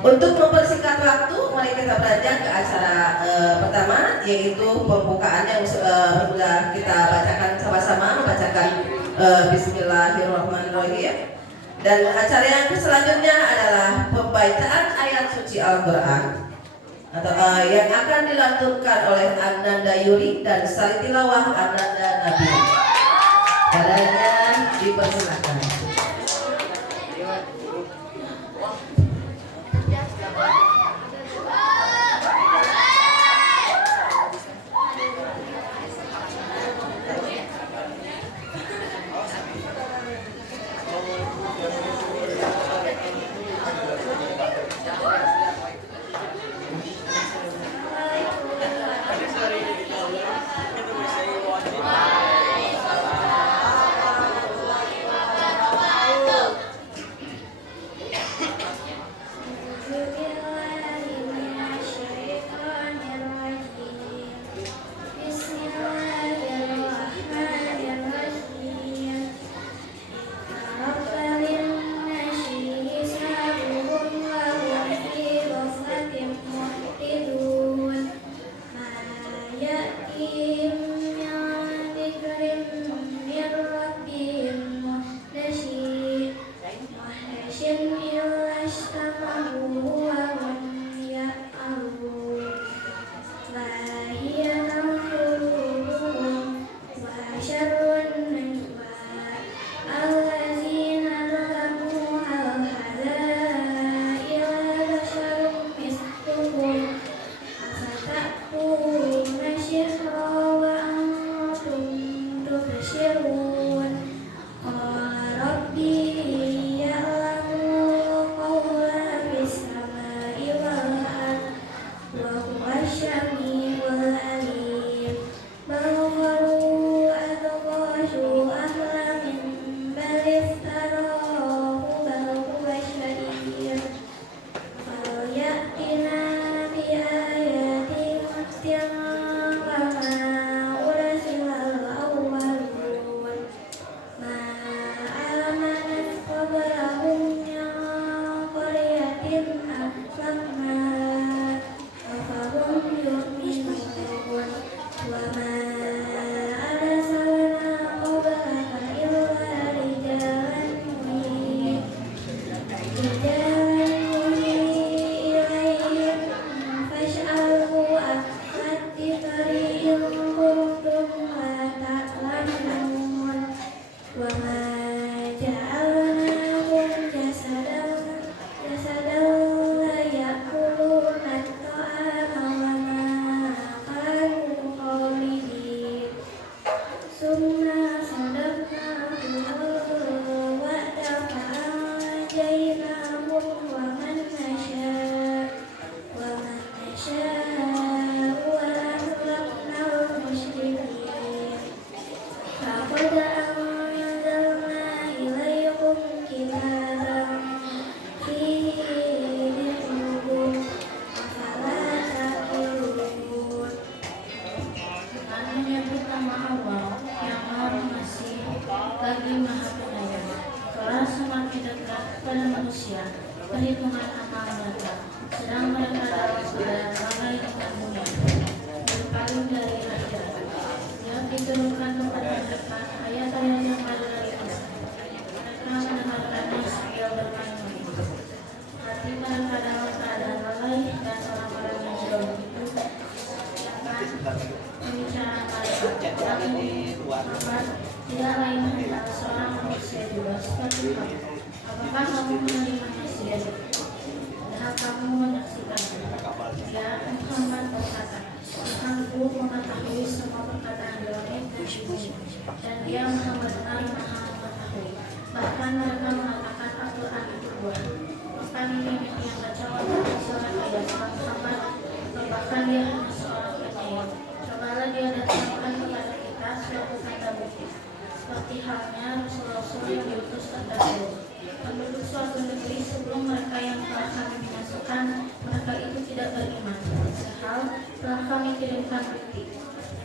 Untuk mempersingkat waktu, mari kita beranjak ke acara pertama, yaitu pembukaan yang sudah kita bacakan sama-sama, membacakan Bismillahirrahmanirrahim. Dan acara yang selanjutnya adalah pembacaan ayat suci Al-Quran atau yang akan dilantunkan oleh Ananda Yuri dan Salitilawah Ananda Nabi. Padanya dipersilakan. Tidak lain adalah seorang manusia juga seperti kamu. Apakah kamu menerimanya sendiri? Dan kamu menyaksikannya? Ya, Muhammad berkata, Tuhanku mengetahui semua perkataan di langit dan di bumi, dan Dia Maha Benar, Maha Mengetahui. Bahkan mereka mengatakan Al-Quran itu buah. Bahkan ini yang kacauan dari surat ayat Muhammad, bahkan dia hanya seorang penyair. Cobalah Dia datangkan kepada kita suatu tanda bukti, seperti halnya rasul-rasul yang diutus terdahulu. Penduduk suatu negeri sebelum mereka yang telah kami dimasukkan, mereka itu tidak beriman. Padahal telah kami kirimkan bukti.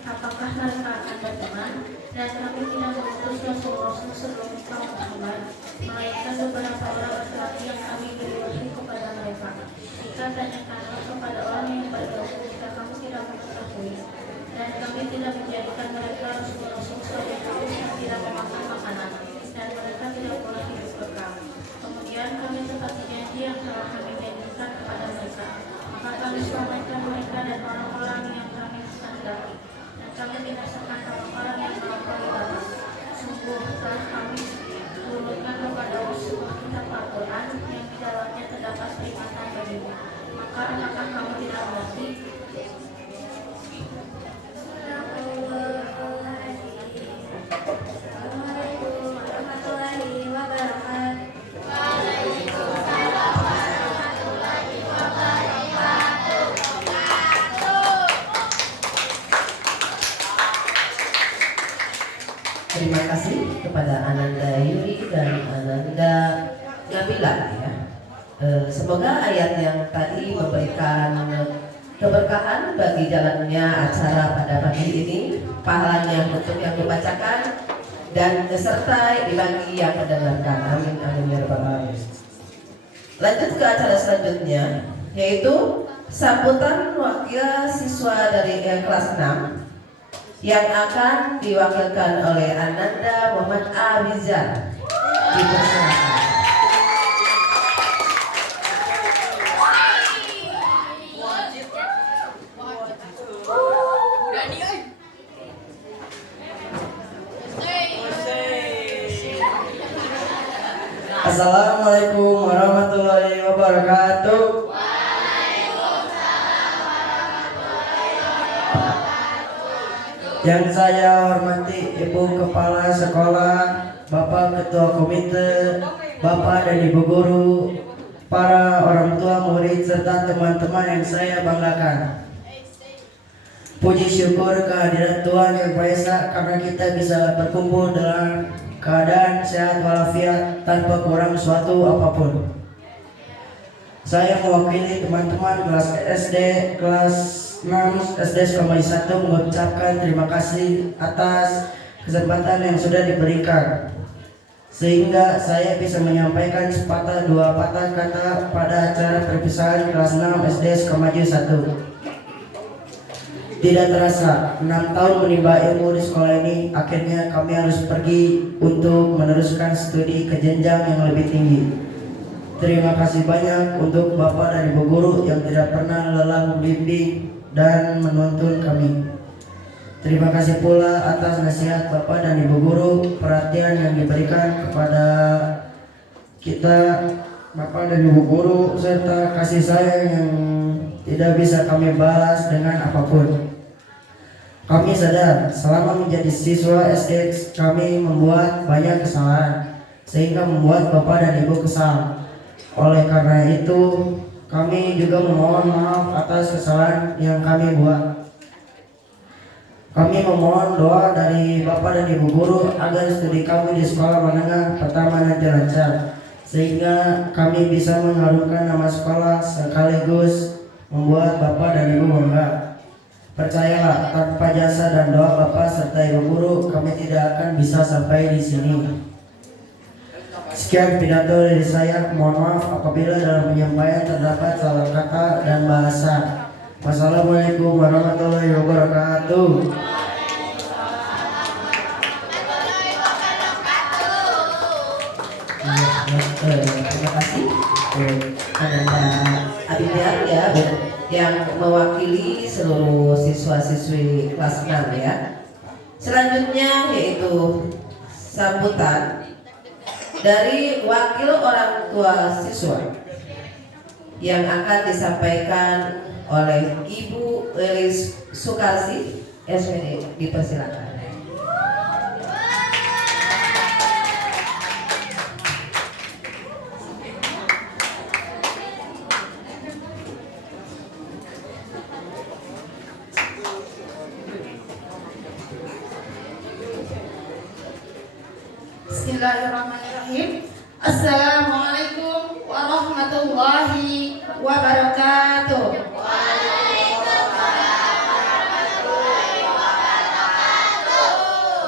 Apakah mereka akan berteman? Dan kami tidak mengutus rasul-rasul sebelum engkau Muhammad, melainkan beberapa orang laki-laki yang kami beri wahyu kepada mereka. apakah kamu tidak mengerti? Assalamualaikum warahmatullahi wabarakatuh. Terima kasih kepada Ananda Yuri dan Ananda Nabila ya. Semoga ayat yang tadi memberikan keberkahan bagi jalannya acara pada pagi ini, pahalanya untuk yang membacakan dan serta dibagi yang mendengarkan. Amin amin ya rabbal alamin. Lanjut ke acara selanjutnya, yaitu sambutan wakil siswa dari kelas 6 yang akan diwakilkan oleh Ananda Muhammad Abizar. Dipersilakan. Assalamualaikum warahmatullahi wabarakatuh. Yang saya hormati Ibu Kepala Sekolah, Bapak Ketua Komite, Bapak dan Ibu Guru, para orang tua murid serta teman-teman yang saya banggakan. Puji syukur kehadiran Tuhan Yang Maha Esa karena kita bisa berkumpul dalam keadaan sehat walafiat tanpa kurang suatu apapun. Saya mewakili teman-teman kelas SD kelas 6 SD Sukamaju 1 mengucapkan terima kasih atas kesempatan yang sudah diberikan, sehingga saya bisa menyampaikan sepatah dua patah kata pada acara perpisahan kelas 6 SD Sukamaju 1. Tidak terasa 6 tahun menimba ilmu di sekolah ini, akhirnya kami harus pergi untuk meneruskan studi ke jenjang yang lebih tinggi. Terima kasih banyak untuk Bapak dan Ibu Guru yang tidak pernah lelah membimbing dan menuntun kami. Terima kasih pula atas nasihat Bapak dan Ibu Guru, perhatian yang diberikan kepada kita Bapak dan Ibu Guru, serta kasih sayang yang tidak bisa kami balas dengan apapun. Kami sadar selama menjadi siswa SD kami membuat banyak kesalahan, sehingga membuat Bapak dan Ibu kesal. Oleh karena itu, kami juga memohon maaf atas kesalahan yang kami buat. Kami memohon doa dari Bapak dan Ibu Guru agar studi kami di sekolah menengah pertama nanti lancar, sehingga kami bisa mengharumkan nama sekolah sekaligus membuat Bapak dan Ibu bangga. Percayalah, tanpa jasa dan doa Bapak serta Ibu Guru, kami tidak akan bisa sampai di sini. Sekian pidato dari saya. Mohon maaf apabila dalam penyampaian terdapat salah kata dan bahasa. Wassalamualaikum warahmatullahi wabarakatuh. Terima kasih Ananda Abidar ya, yang mewakili seluruh siswa-siswi kelas 6 ya. Selanjutnya yaitu sambutan dari wakil orang tua siswa yang akan disampaikan oleh Ibu Elis Sukarsi SPD. Dipersilakan. Bismillahirrahmanirrahim. Assalamualaikum warahmatullahi wabarakatuh.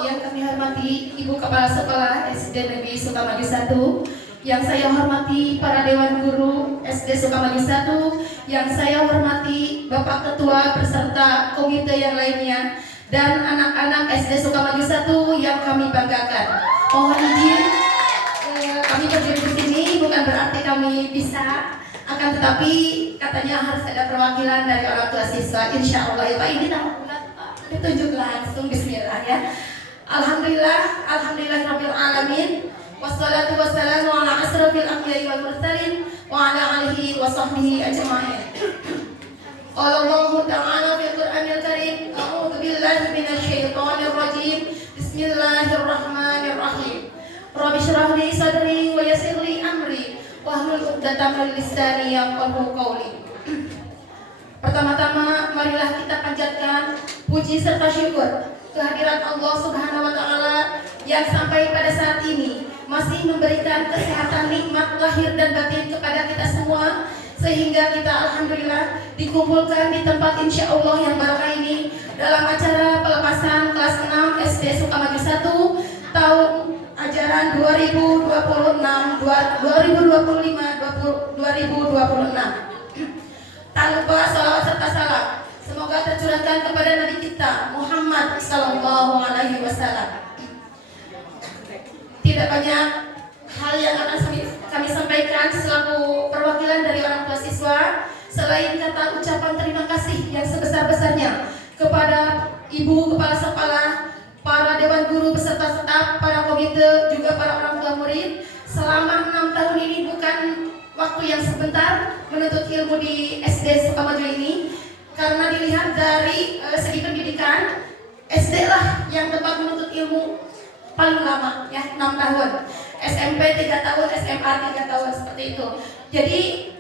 Yang kami hormati Ibu Kepala Sekolah SD Negeri Sukamaju 1, yang saya hormati para Dewan Guru SD Sukamaju 1, yang saya hormati Bapak Ketua beserta komite yang lainnya, dan anak-anak SD Sukamaju 1 yang kami banggakan. Mohon izin, kami berdiri di sini bukan berarti kami bisa, akan tetapi katanya harus ada perwakilan dari orang tua siswa. Insya Allah ya Pak, ini nama bulat Pak, ditunjuk langsung. Bismillah ya. Alhamdulillah, alhamdulillahirabbil alamin. Wassalatu wassalamu ala asrofil anbiya'i wal mursalin wa ala alihi wa sahbihi ajma'in. Qala Allah Ta'ala fil Qur'anil Karim, a'udzu billahi minasy syaithanir rajim. Bismillahirrahmanirrahim. Rabbi shrah li sadri wa yassir li amri wahlul 'uqdatam min lisani yafqahu qawli. Pertama-tama marilah kita panjatkan puji serta syukur kehadirat Allah Subhanahu wa taala yang sampai pada saat ini masih memberikan kesehatan nikmat lahir dan batin kepada kita semua, sehingga kita alhamdulillah dikumpulkan di tempat insya Allah yang barokah ini dalam acara pelepasan kelas 6 SD Sukamaju 1 tahun ajaran 2025-2026. Tak lupa salawat serta salam semoga tercurahkan kepada Nabi kita Muhammad Sallallahu Alaihi Wasallam. Tidak banyak hal yang akan kami sampaikan selaku perwakilan dari orang tua siswa, selain kata ucapan terima kasih yang sebesar-besarnya kepada Ibu Kepala Sekolah, para Dewan Guru beserta staf, para komite, juga para orang tua murid. Selama 6 tahun ini bukan waktu yang sebentar menuntut ilmu di SD Sukamaju ini, karena dilihat dari segi pendidikan, SD lah yang tempat menuntut ilmu paling lama, ya 6 tahun. SMP 3 tahun, SMA 3 tahun, seperti itu. Jadi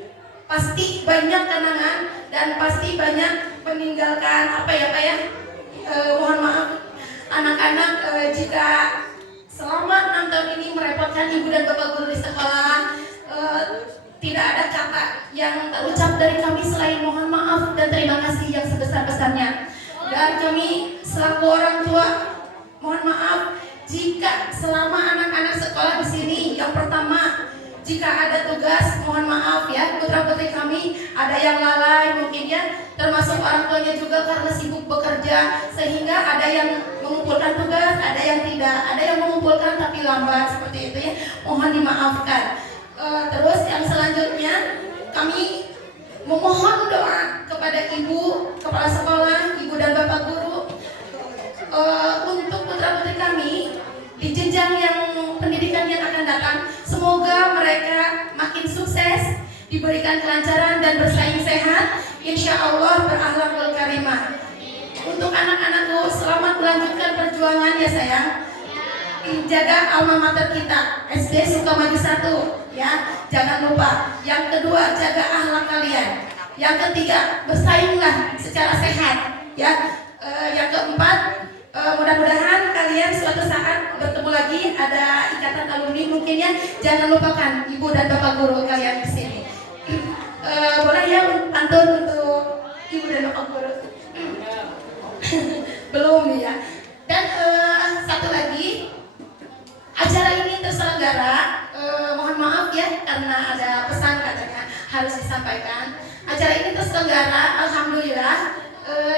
pasti banyak kenangan dan pasti banyak meninggalkan apa ya Pak ya, mohon maaf anak-anak jika selama 6 tahun ini merepotkan ibu dan bapak guru di sekolah. Tidak ada kata yang terucap dari kami selain mohon maaf dan terima kasih yang sebesar-besarnya. Dan kami selaku orang tua mohon maaf jika selama anak-anak sekolah di sini, yang pertama, jika ada tugas mohon maaf ya, putra-putri kami ada yang lalai mungkin ya, termasuk orang tuanya juga karena sibuk bekerja, sehingga ada yang mengumpulkan tugas, ada yang tidak, ada yang mengumpulkan tapi lambat, seperti itu ya, mohon dimaafkan. Terus yang selanjutnya kami memohon doa kepada ibu kepala sekolah, ibu dan bapak guru untuk putra-putri kami di jenjang yang pendidikan yang akan datang. Semoga mereka makin sukses, diberikan kelancaran dan bersaing sehat, insya Allah berakhlakul karimah. Untuk anak-anakku, selamat melanjutkan perjuangan ya sayang. Jaga alma mater kita SD Sukamaju 1 ya, jangan lupa. Yang kedua, jaga akhlak kalian. Yang ketiga, bersainglah secara sehat ya. Yang keempat, mudah-mudahan kalian suatu saat bertemu lagi, ada ikatan alumni mungkin ya. Jangan lupakan ibu dan bapak guru kalian di sini. Boleh ya pantun untuk ibu dan bapak guru? Belum ya. Dan satu lagi, acara ini terselenggara, mohon maaf ya karena ada pesan katanya harus disampaikan. Acara ini terselenggara alhamdulillah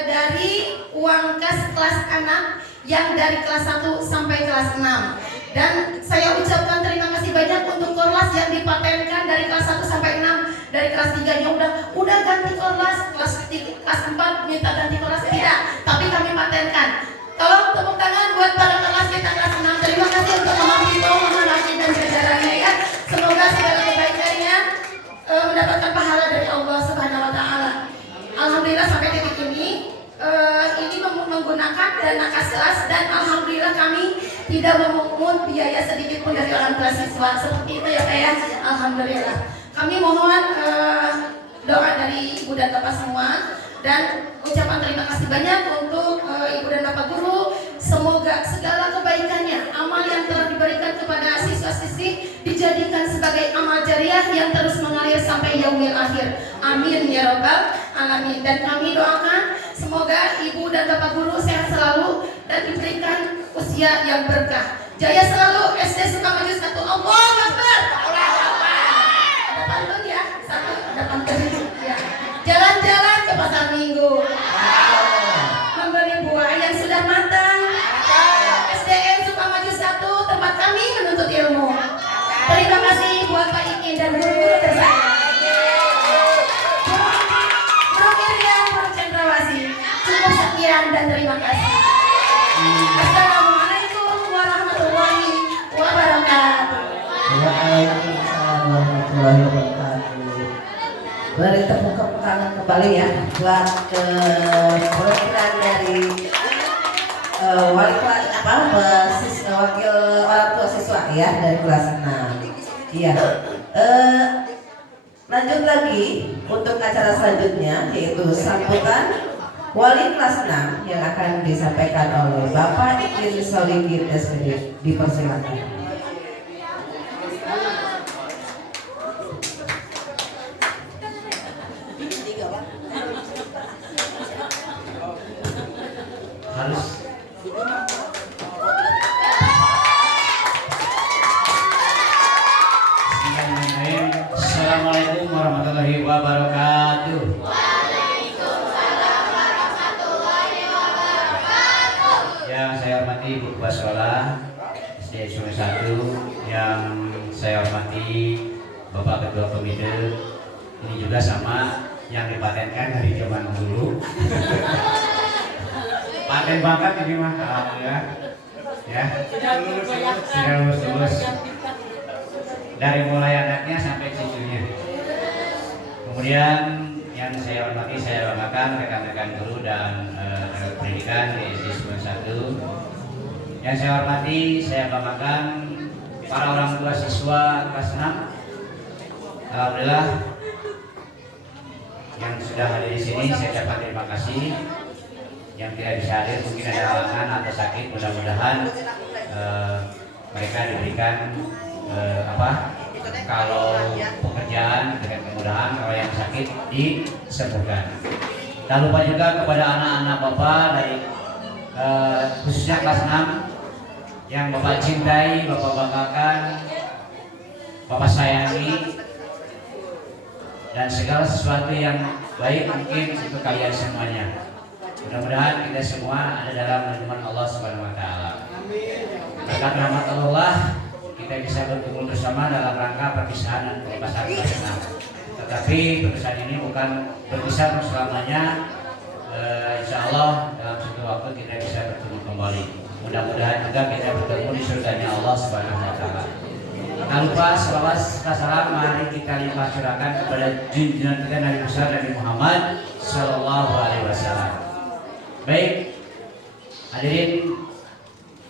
dari uang kas kelas anak yang dari kelas 1 sampai kelas 6. Dan saya ucapkan terima kasih banyak untuk korlas yang dipatenkan dari kelas 1 sampai 6. Dari kelas 3 nya udah ganti korlas, kelas 4 minta ganti korlas, tidak, tapi kami patenkan. Tolong tepuk tangan buat para kelas kita kelas 6. Terima kasih untuk Mama Vito, Mama Laki dan jajarannya ya. Semoga segala kebaikannya mendapatkan pahala dari Allah Subhanahu wa taala. Alhamdulillah sampai titik ini menggunakan dana kas kelas, dan alhamdulillah kami tidak memungut biaya sedikit pun dari orang tua siswa. Seperti itu ya Pak ya. Alhamdulillah. Kami mohon doa dari ibu dan bapak semua, dan ucapan terima kasih banyak untuk ibu dan bapak guru. Semoga segala kebaikannya, amal yang telah diberikan kepada siswa-siswi dijadikan sebagai amal jariah yang terus mengalir sampai yaumil akhir. Amin ya rabbal alamin. Dan kami doakan semoga ibu dan bapak guru sehat selalu dan diberikan usia yang berkah. Jaya selalu SD Sukamaju 1. Allahu Akbar. Ada pantun ya? Satu, ada pantun ya. Jalan-jalan ke pasar minggu, membeli buah yang sudah matang. SDN Sukamaju 1 tempat kami menuntut ilmu. Terima kasih buat Pak Ikin dan guru-guru tersayang. Guru Miriam, Guru Cendrawasih. Cukup sekian dan terima kasih. Assalamualaikum warahmatullahi wabarakatuh. Beri tepuk tangan kembali ya buat perwakilan dari wali kelas wakil orang tua siswa ya dari kelas 6. Iya. Lanjut lagi untuk acara selanjutnya yaitu sambutan wali kelas 6 yang akan disampaikan oleh Bapak Ikin Solikin SPD. Dipersilakan. Harus Assalamualaikum warahmatullahi wabarakatuh. Yang saya hormati Ibu Kepala Sekolah SD Sungai 1, yang saya hormati Bapak Ketua Komite, ini juga sama yang dipatenkan dari zaman dulu. Paten banget ini mah, alhamdulillah. Ya, sudah lulus dari mulai anaknya sampai cucunya. Kemudian yang saya hormati, saya banggakan rekan-rekan guru dan tenaga pendidikan di SD Sungai 1. Yang saya hormati, saya banggakan para orang tua siswa kelas 6. Alhamdulillah yang sudah hadir di sini, saya ucapkan terima kasih. Yang tidak bisa hadir mungkin ada halangan atau sakit, mudah-mudahan mereka diberikan kalau pekerjaan dengan kemudahan, kalau yang sakit disembuhkan. Tak lupa juga kepada anak-anak Bapak dari khususnya kelas 6 yang Bapak cintai, Bapak banggakan, Bapak sayangi, dan segala sesuatu yang baik mungkin untuk kalian semuanya. Mudah-mudahan kita semua ada dalam lindungan Allah Subhanahu wa taala. Berkat rahmat Allah kita bisa berkumpul bersama dalam rangka perpisahan dan pelepasan kelas 6. Tetapi perpisahan ini bukan berpisah selamanya. Insya Allah dalam suatu waktu kita bisa bertemu kembali. Mudah-mudahan juga kita bertemu di surganya Allah Subhanahu wa taala. Jangan lupa selawat serta salam mari kita limpah curahkan kepada junjungan kita Nabi besar Nabi Muhammad Sallallahu Alaihi Wasallam. Baik, hadirin,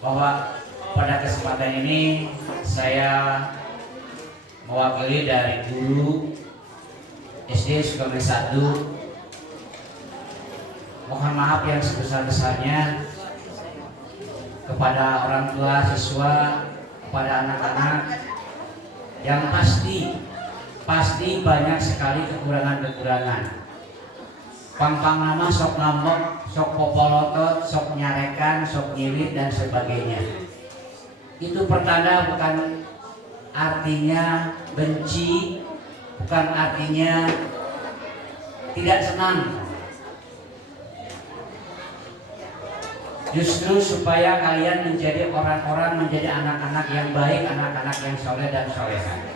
bahwa pada kesempatan ini saya mewakili dari guru SD Sukabumi 1 mohon maaf yang sebesar-besarnya kepada orang tua siswa, kepada anak-anak yang pasti banyak sekali kekurangan-kekurangan. Pang nama sok ngambek, sok popolotot, sok nyarekan, sok nyilit dan sebagainya. Itu pertanda bukan artinya benci, bukan artinya tidak senang. Justru supaya kalian menjadi orang-orang, menjadi anak-anak yang baik, anak-anak yang soleh dan soleha.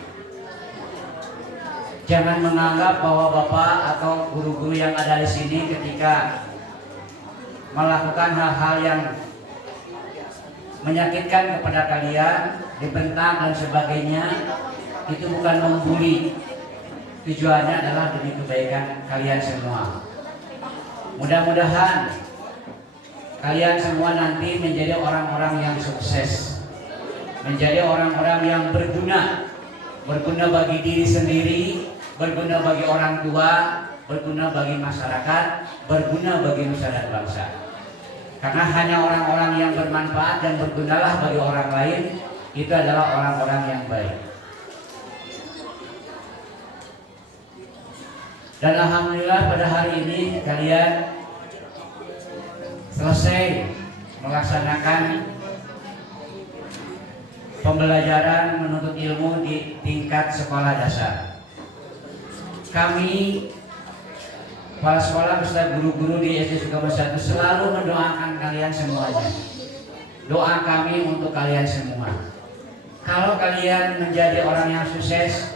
Jangan menganggap bahwa bapak atau guru-guru yang ada di sini ketika melakukan hal-hal yang menyakitkan kepada kalian, dibentak dan sebagainya, itu bukan membuli. Tujuannya adalah demi kebaikan kalian semua. Mudah-mudahan kalian semua nanti menjadi orang-orang yang sukses, menjadi orang-orang yang berguna bagi diri sendiri, berguna bagi orang tua, berguna bagi masyarakat, berguna bagi nusa dan bangsa. Karena hanya orang-orang yang bermanfaat dan bergunalah bagi orang lain, itu adalah orang-orang yang baik. Dan alhamdulillah pada hari ini kalian selesai melaksanakan pembelajaran menuntut ilmu di tingkat sekolah dasar. Kami kepala sekolah beserta guru-guru di SD Sukabumi 1 selalu mendoakan kalian semuanya. Doa kami untuk kalian semua. Kalau kalian menjadi orang yang sukses,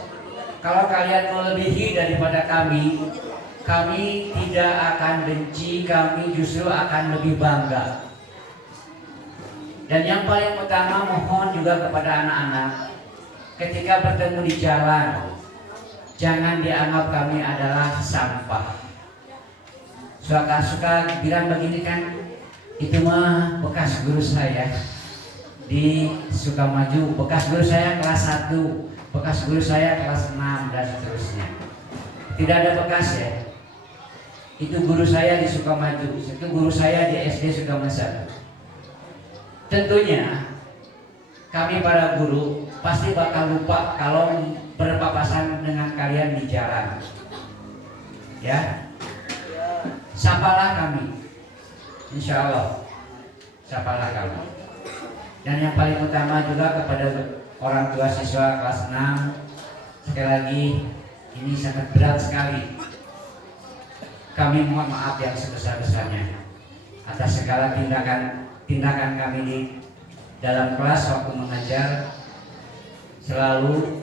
kalau kalian melebihi daripada kami tidak akan benci, kami justru akan lebih bangga. Dan yang paling utama mohon juga kepada anak-anak, ketika bertemu di jalan, jangan dianggap kami adalah sampah. Suka-suka bilang begini kan, itu mah bekas guru saya di Sukamaju, bekas guru saya kelas 1, bekas guru saya kelas 6 dan seterusnya. Tidak ada bekas ya. Itu guru saya di Sukamaju, itu guru saya di SD Sukamaju. Tentunya kami para guru pasti bakal lupa kalau berpapasan dengan kalian di jalan. Ya, sapalah kami, insya Allah, sapalah kami. Dan yang paling utama juga kepada orang tua siswa kelas 6, sekali lagi ini sangat berat sekali. Kami mohon maaf yang sebesar-besarnya atas segala tindakan kami di dalam kelas waktu mengajar, selalu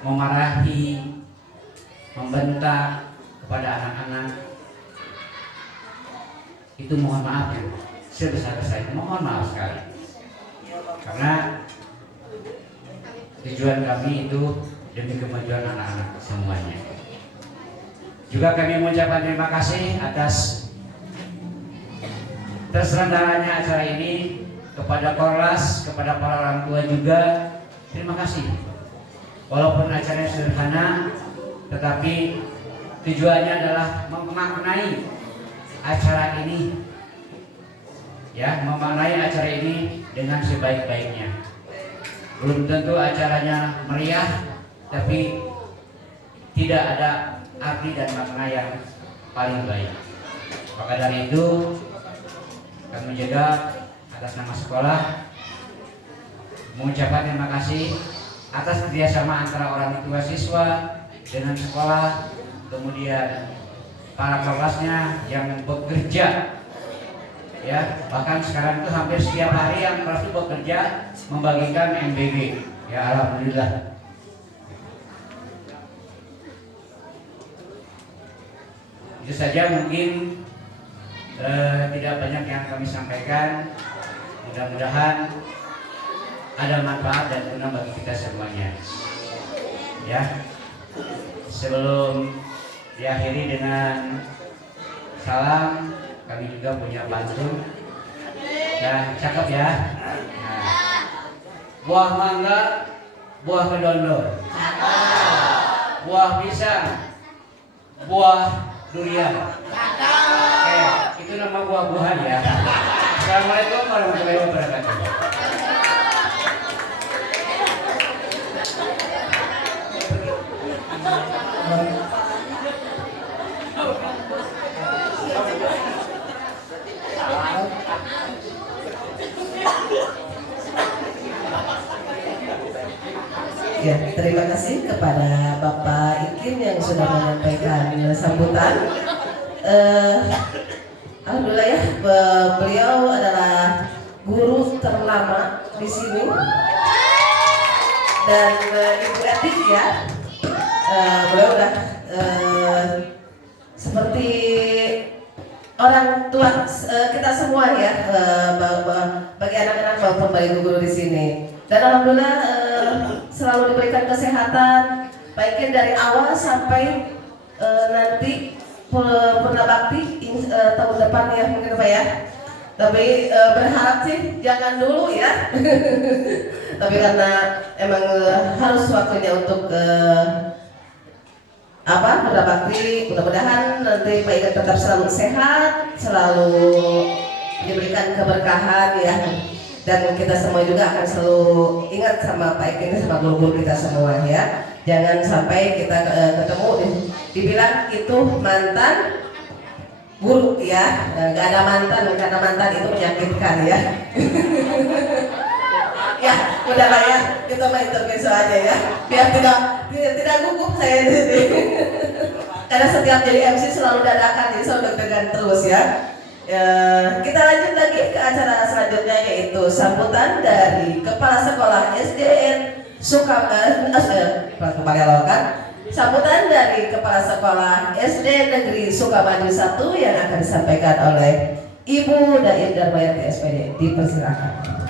memarahi, membentak kepada anak-anak. Itu mohon maaf ya, sebesar-besarnya mohon maaf sekali. Karena tujuan kami itu demi kemajuan anak-anak semuanya. Juga kami mengucapkan terima kasih atas terselenggaranya acara ini, kepada Korlas, kepada para orang tua juga. Terima kasih. Walaupun acaranya sederhana, tetapi tujuannya adalah memaknai acara ini, ya, memaknai acara ini dengan sebaik-baiknya. Belum tentu acaranya meriah, tapi tidak ada arti dan makna yang paling baik. Maka dari itu kami juga atas nama sekolah mengucapkan terima kasih atas kerjasama antara orang tua siswa dengan sekolah, kemudian para kelasnya yang bekerja, ya, bahkan sekarang itu hampir setiap hari yang kelas itu bekerja membagikan MBG, ya, alhamdulillah. Itu saja mungkin, tidak banyak yang kami sampaikan. Mudah-mudahan ada manfaat dan guna bagi kita semuanya. Ya, sebelum diakhiri dengan salam, kami juga punya pantun. Nah, cakep ya. Nah, buah mangga, buah kedondor, buah pisang, buah durian. Oke, itu nama buah-buahan ya. Assalamualaikum warahmatullahi wabarakatuh. Ya, terima kasih kepada Bapak Ikin yang sudah menyampaikan sambutan. Alhamdulillah ya, beliau adalah guru terlama di sini dan Ibu Etik ya, beliau udah seperti orang tua kita semua ya, bagi anak-anak maupun bagi guru di sini. Dan alhamdulillah selalu diberikan kesehatan, baiknya dari awal sampai nanti purna bakti tahun depan ya mungkin Pak ya. Tapi berharap sih jangan dulu ya. Tapi karena emang harus waktunya untuk purna bakti, mudah-mudahan nanti Pak Ikan tetap selalu sehat, selalu diberikan keberkahan ya. Dan kita semua juga akan selalu ingat sama Pak Ikin, sama guru-guru kita semua ya. Jangan sampai kita ketemu dibilang itu mantan guru ya. Gak ada mantan, karena mantan itu menyakitkan ya. Ya, udah lah ya, kita main intermezzo aja ya. Biar tidak gugup saya di sini. Karena setiap jadi MC selalu dadakan, jadi selalu deg-degan terus ya. Kita lanjut lagi ke acara selanjutnya, yaitu sambutan dari Kepala Sekolah SDN sambutan dari Kepala Sekolah SD Negeri Sukamaju 1 yang akan disampaikan oleh Ibu Daim Darmayati SPD. Dipersilakan.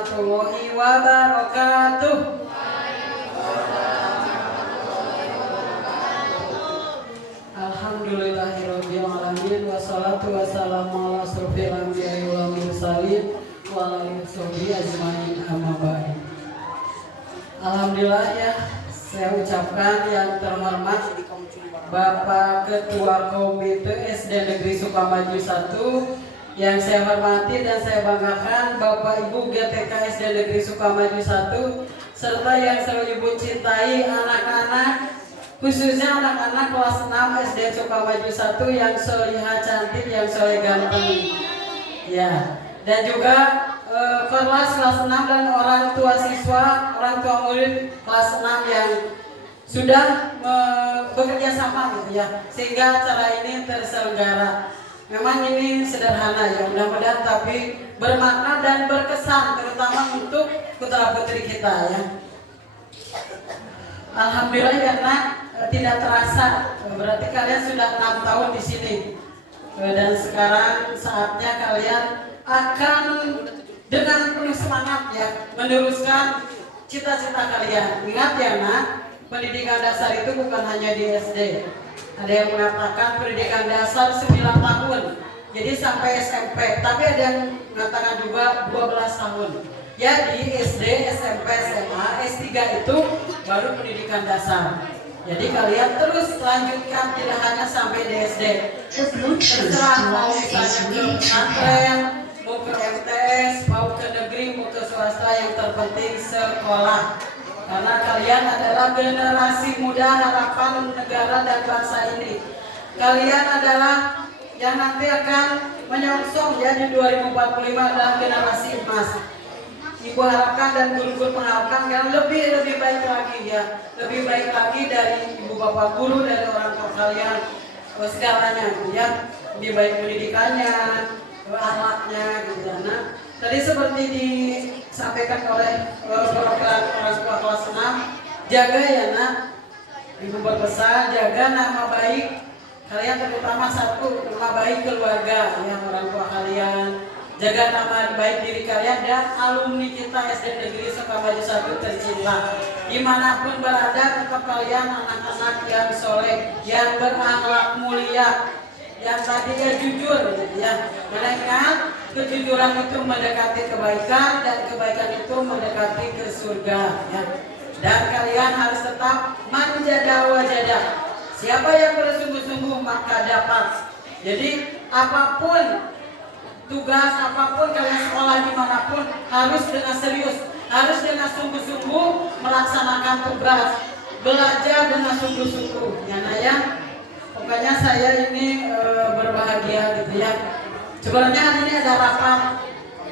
warahmatullahi wabarakatuh. Alhamdulillahirabbil alamin wassalatu wassalamu ala asrofil anbiya'i wal mursalin wa ala alihi ajmain amma ba'du. Alhamdulillah ya, saya ucapkan yang terhormat Bapak Ketua Komite SD Negeri Sukamaju 1 yang saya hormati dan saya banggakan Bapak Ibu GTK SD Negeri Sukamaju 1 serta yang selalu Ibu cintai anak-anak, khususnya anak-anak kelas 6 SD Sukamaju 1 yang solihah cantik, yang soleh ganteng ya, dan juga kelas 6 dan orang tua siswa, orang tua murid kelas 6 yang sudah bekerja sama gitu ya, sehingga acara ini terselenggara. Memang ini sederhana ya, mudah-mudahan tapi bermakna dan berkesan, terutama untuk putra putri kita ya. Alhamdulillah ya nak, tidak terasa berarti kalian sudah 6 tahun di sini dan sekarang saatnya kalian akan dengan penuh semangat ya meneruskan cita-cita kalian. Ingat ya nak, pendidikan dasar itu bukan hanya di SD. Ada yang mengatakan pendidikan dasar 9 tahun, jadi sampai SMP. Tapi ada yang mengatakan juga 12 tahun. Jadi SD, SMP, SMA, S3 itu baru pendidikan dasar. Jadi kalian terus lanjutkan, tidak hanya sampai di SD. Terserah mau misalnya ke pesantren, mau ke MTS, mau ke negeri, mau ke swasta, yang terpenting sekolah. Karena kalian adalah generasi muda harapan negara dan bangsa ini. Kalian adalah yang nanti akan menyongsong ya di 2045 adalah generasi emas. Ibu harapkan dan guru-guru mengharapkan kalian lebih baik lagi ya, lebih baik lagi dari ibu bapak guru, dari orang tua kalian, segalanya gitu ya, lebih baik pendidikannya, akhlaknya gitu ya. Nah, tadi seperti disampaikan oleh perwakilan orang tua kelas 6, jaga ya nak, ibu berpesan jaga nama baik kalian, terutama satu nama baik keluarga ya, orang tua kalian, jaga nama baik diri kalian dan alumni kita SD Negeri Sukamaju 1 tercinta. Dimanapun berada, tetap kalian anak-anak yang soleh, yang berakhlak mulia, yang tadinya jujur ya. Mereka kejujuran itu mendekati kebaikan dan kebaikan itu mendekati ke surga ya. Dan kalian harus tetap manjada wajada. Siapa yang bersungguh-sungguh maka dapat. Jadi apapun tugas, apapun kalian sekolah dimanapun harus dengan serius, harus dengan sungguh-sungguh melaksanakan tugas, belajar dengan sungguh-sungguh ya nak ya. Pokoknya saya ini berbahagia gitu ya. Sebenarnya hari ini ada rapat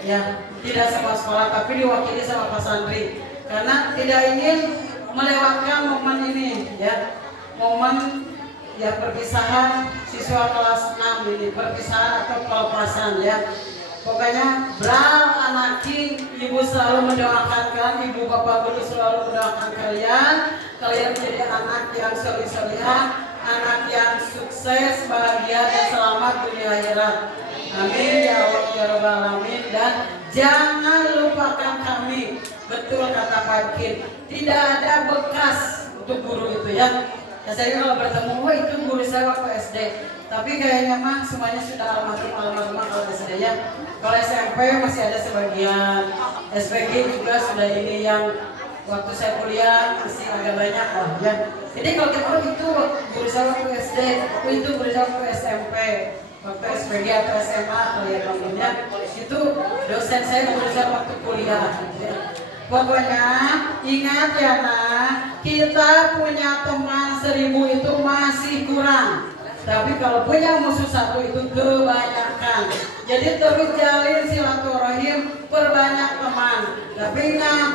ya, tidak semua sekolah tapi diwakili sama Pak Sandri, karena tidak ingin melewatkan momen ini ya, momen ya perpisahan siswa kelas 6 ini, perpisahan atau pelepasan ya. Pokoknya Bral, Anaki, ibu selalu mendoakan kalian, ibu bapak guru selalu mendoakan kalian menjadi anak yang soleh-solehah, anak yang sukses, bahagia dan selamat dunia akhirat. Amin ya Allah ya Rabbal alamin. Dan jangan lupakan kami. Betul kata Pak Kim, tidak ada bekas untuk guru itu ya. Saya kalau bertemu, wah itu guru saya waktu SD. Tapi kayaknya mah semuanya sudah almarhum kalau SD ya. Kalau SMP masih ada sebagian, SPG juga sudah ini, yang waktu saya kuliah masih agak banyak lah ya. Jadi kalau kita itu guru saya waktu SD, itu guru saya waktu SMP, waktu SPG atau SMA kalian bangunnya, itu dosen saya guru saya waktu kuliah. Ya. Pokoknya ingat ya nak, kita punya teman 1000 itu masih kurang. Tapi kalau punya musuh 1 itu kebanyakan. Jadi terus jalin silaturahim, perbanyak teman. Tapi ingat,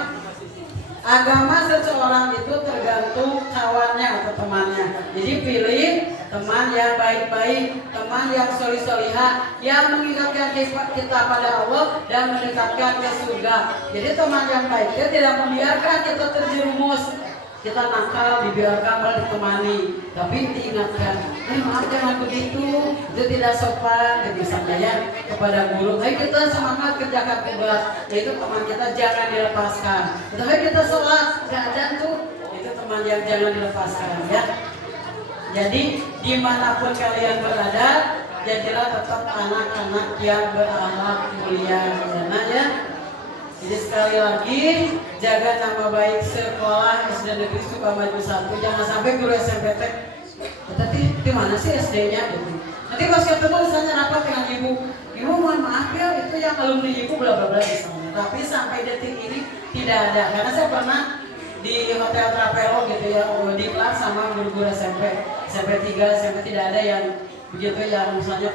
agama seseorang itu tergantung kawannya atau temannya. Jadi pilih teman yang baik-baik, teman yang solih-solihah, yang mengingatkan kita pada Allah dan mendekatkan ke surga. Jadi teman yang baik, dia tidak membiarkan kita terjerumus kita nakal dibiarkan malah ditemani, tapi diingatkan, maaf jangan begitu, itu tidak sopan, jadi saya kepada guru, ayo kita semangat kerjakan tugas, yaitu teman kita jangan dilepaskan, tapi kita sholat, gak ada tuh, itu teman yang jangan dilepaskan ya. Jadi dimanapun kalian berada, jadilah tetap anak-anak yang berakhlak mulia ya. Jadi sekali lagi jaga nama baik sekolah SD Negeri Sukamaju 1. Jangan sampai guru SMP tapi di mana sih SD-nya gitu. Nanti pas ketemu misalnya rapat dengan ibu mohon maaf ya itu yang alumni ibu bla bla bla misalnya. Tapi sampai detik ini tidak ada karena saya pernah di Hotel Trapelo gitu ya di kelas sama guru-guru SMP 3 SMP tidak ada yang begitu yang misalnya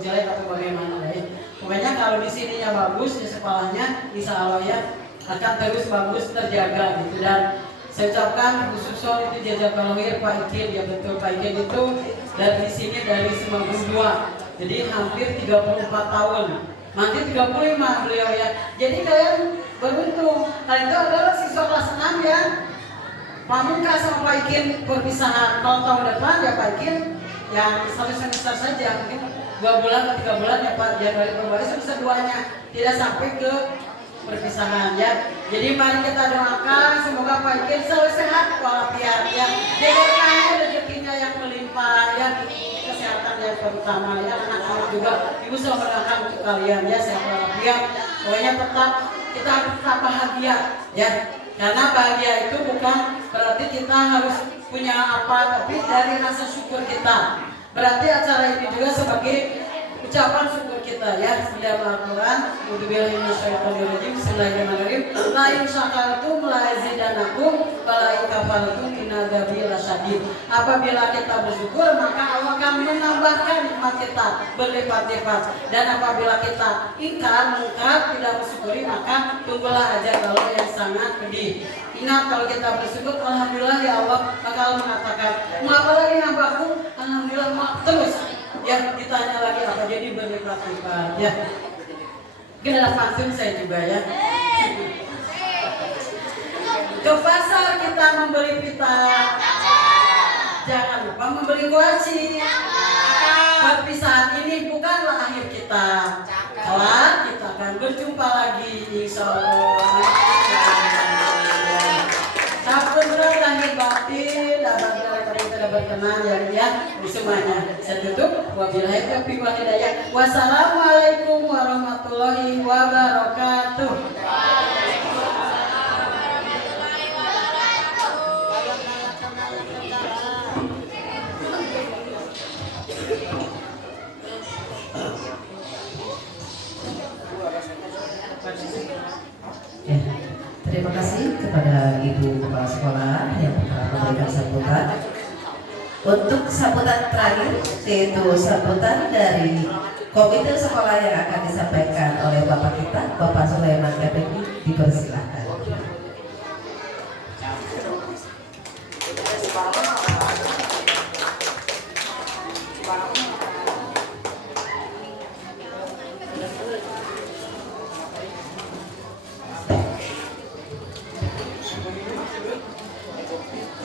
jelek atau bagaimana ya. Pokoknya kalau di sininya bagus di sekolahnya insya Allah ya akan terus bagus terjaga gitu. Dan saya ucapkan khususnya itu jajak kalawir Pak Ikin ya betul Pak Ikin itu dari sini dari 92 jadi hampir 34 tahun nanti 35 beliau ya. Jadi kalian beruntung kalian itu adalah siswa kelas 6 ya. Pamungkas sama Pak Ikin perpisahan tahun depan ya Pak Ikin yang 1 semester saja mungkin 2 bulan atau 3 bulan ya Pak Januari Februari semester 2-nya tidak sampai ke perpisahan ya. Jadi mari kita doakan semoga Pak Ikin selalu sehat walafiat ya. Diberikan rezekinya yang melimpah ya, kesehatan yang terutama ya, anak-anak juga ibu selalu mendoakan untuk kalian ya sehat walafiat. Pokoknya tetap kita harus tetap bahagia ya. Karena bahagia itu bukan berarti kita harus punya apa, tapi dari rasa syukur kita. Berarti acara ini juga sebagai ucapan syukur kita ya. Bismillahirrahmanirrahim. Bismillahirrahmanirrahim. La in syakartum la azidanakum wa la in kafartum inadzabi lasyadid. Apabila kita bersyukur maka Allah akan menambahkan nikmat kita berlipat-lipat. Dan apabila kita ingkar, mungkar, tidak bersyukuri maka tunggulah aja kalau yang sangat pedih. Ingat kalau kita bersyukur, alhamdulillah ya Allah, maka Allah mengatakan, mau apa lagi hambaku? Alhamdulillah maaf terus. Ya ditanya lagi apa jadi berlipat-lipat. Ya, mungkin ada pantun saya juga ya. Ke pasar kita membeli pita, jangan lupa membeli kuaci. Perpisahan ini bukanlah akhir kita. Kelak kita akan berjumpa lagi insya Allah. Sampun berat lahir batin, dapat tidak berkenan ya semuanya. Saya tutup. Wabillahi taufiq wal hidayah. Wassalamualaikum warahmatullahi wabarakatuh. Terima kasih kepada Ibu Kepala Sekolah yang telah memberikan sambutan. Untuk sambutan terakhir, yaitu sambutan dari komite sekolah yang akan disampaikan oleh Bapak kita, Bapak Sulaiman Effendi, dipersilahkan.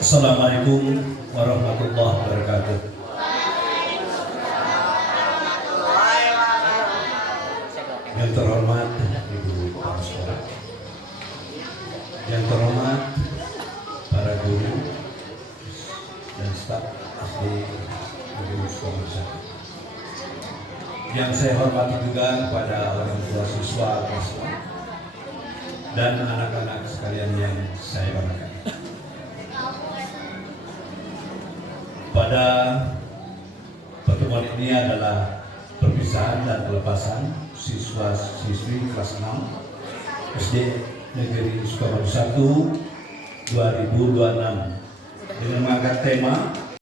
Assalamualaikum warahmatullahi wabarakatuh. Yang terhormat Ibu Kepala Sekolah, yang terhormat para guru dan staf asli Negeri Sukamaju 1. Yang saya hormati juga kepada orang tua siswa kelas 6 dan anak-anak sekalian yang saya banggakan. Pada pertemuan ini adalah perpisahan dan pelepasan siswa-siswi kelas 6 SD Negeri Sukamaju 1 2026 dengan mengangkat tema